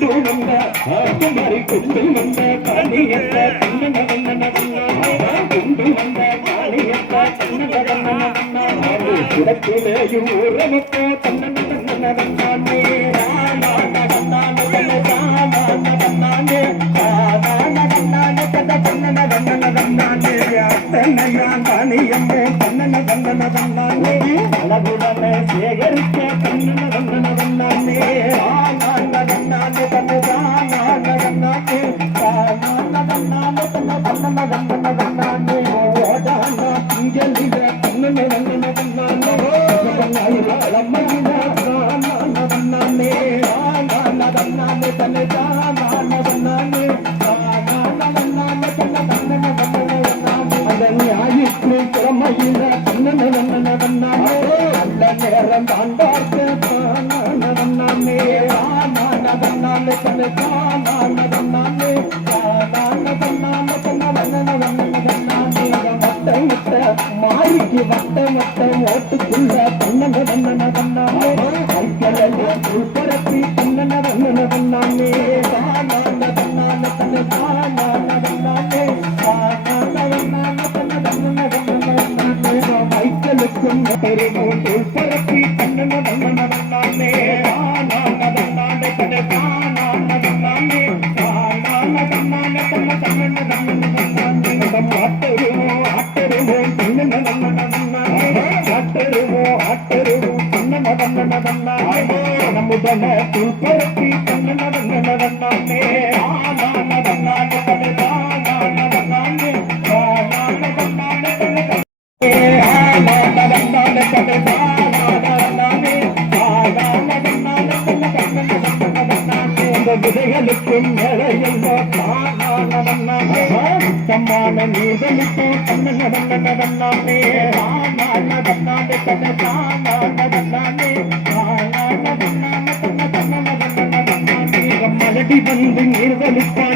கொண்டு வந்த குமாரி கொண்டு வந்த காளியத்த கொண்டு வந்த காளியத்த குடத்திலேயும் உறவுக்கோ தன்னே அழகுடனே சேகரிக்க தன்னே நல்ல நேரம் தான் பார்த்து மாறிக்கு வட்ட வட்ட ஓட்டுக்குள்ள பரப்பி தன்னானே வைக்கலுக்கும் பரப்பி தன்னானே நம்முடன பரப்பி தன்னானே விதைகளுக்கும் சமான நீர்களுக்கு மலடி வந்து நீர்களுக்கா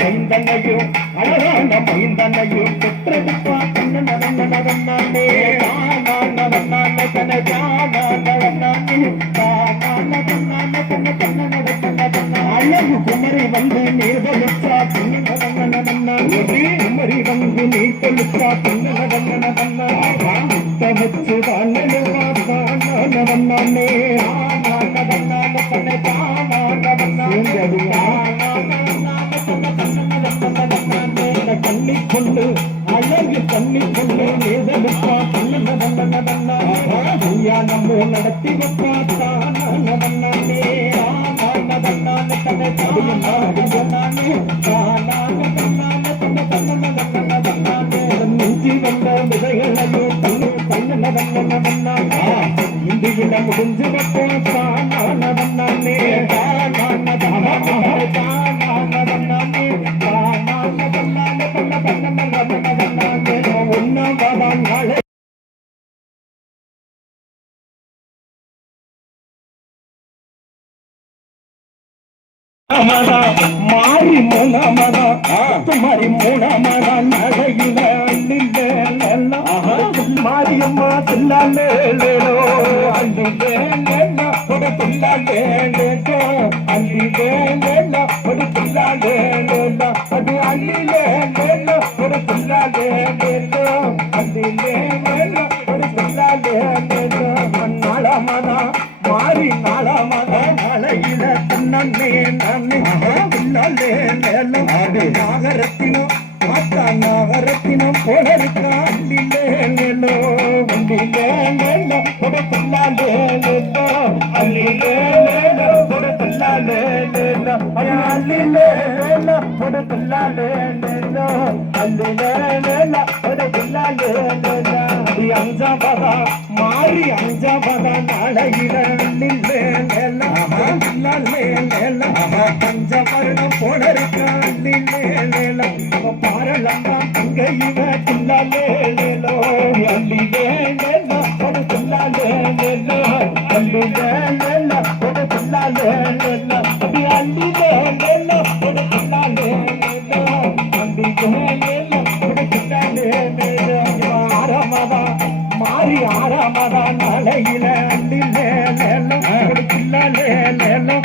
மைந்தனையும் அழகான மைந்தனையும் பெற்றெடுப்பா அழகு குமரி வந்து நீர்களுக்கா குமரி வந்து நீர்களுக்கா வச்சு கண்ணி கொண்டு அழகு கண்ணி கொண்டு நீதலுக்கா நம்மோ நடத்தி வைப்பா இந்தியில முடிஞ்சு மாறி மூணாமதா குமாரி மூணாமதா நடையில மாரியம்மா தில்லாலேலோ அள்ளி வேணா ஒரு தில்லாலேலோ அள்ளி வேணா ஒரு தில்லாலேலோ அது அள்ளிலேலோ ஒரு தில்லாலேலோ அள்ளிலேலோ ஒரு தில்லாலேலோ நாளமதா மாறி நாளமதா நாளையில தன்னே நானே தில்லாலேலோ அது நாகரத்தினோ நாகரத்தினம் போல இருக்கா அல்லிலேலோ அல்லிலேலோ கொடுத்துள்ளாலேலோ அல்லிலேலோ கொடுத்துள்ளாலேலோ அல்லிலேலோ கொடுத்துள்ளாலேலோ அல்லிலேலோ கொடுத்துள்ளாலேலோ அஞ்சாபதா மாறி அஞ்சாபதா நாளையில அல்லிலேலோ அல்லிலேலோ பஞ்சவர்ணம் போல இருக்கா அல்லிலேலோ பாரலம்பா அங்கையில துல்லாலேலோ அல்லிலேலோ ஒரு துல்லாலேலோ அல்லிலேலோ ஒரு துல்லாலேலோ அப்படி அல்லிலேலோ ஒரு துல்லாலேலோ அல்லிலேலோ ஒரு துல்லாலேலோ ஆரமதா மாறி ஆரமதா நாளையில அல்லிலேலோ ஒரு துல்லாலேலோ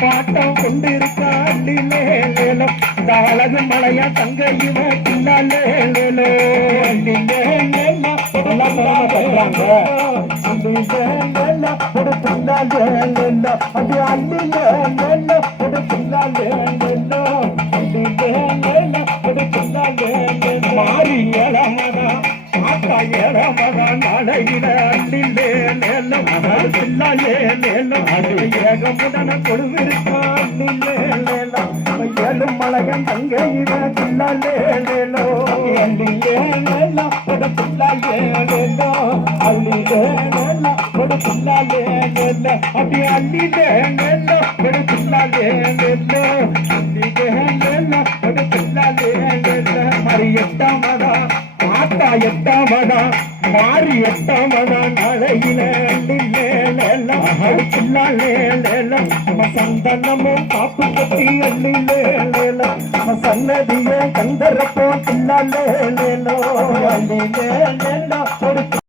பாட்டம் கொண்டிருக்க அள்ளிலே லேலோ இந்த அழகு மலையா தங்க இவன் பின்னாலே லேலோ அள்ளிலே லேலோ சொல்றாங்க அள்ளிலே லேலோ ஒரு பின்னாலே லேலோ அது அள்ளிலே லேலோ ஒரு பின்னாலே லேலோ அள்ளிலே லேலோ ஒரு பின்னாலே லேலோ மாறி ஏழமதா ஆத்தா ஏழமதா நடையில அள்ளிலே லேலோ பின்னாலே லேலோ அது ஏகமுடன கொழுவிருக்கா அள்ளிலே லேலோ ஏழும் மலையன் தங்க இவன் பின்னாலே லேலோ அள்ளிலே லேலோ ஒரு பின்னாலே லேலோ அள்ளிலே லேலோ ஒரு பின்னாலே லேலோ அப்படி அள்ளிலே லேலோ ஒரு பின்னாலே லேலோ அள்ளிலே லேலோ ஒரு பின்னாலே லேலோ மறி எட்டாமதா ஆத்தா எட்டாமதா மாறி எட்டாமதா நடையில அள்ளிலே லேலோ ஒரு பின்னாலே லேலோ நம்ம சந்தனமும் காப்பு கட்டி அள்ளிலே லேலோ நம்ம சன்னதியே கந்தரப்போ பின்னாலே லேலோ அள்ளிலே லேலோ ஒரு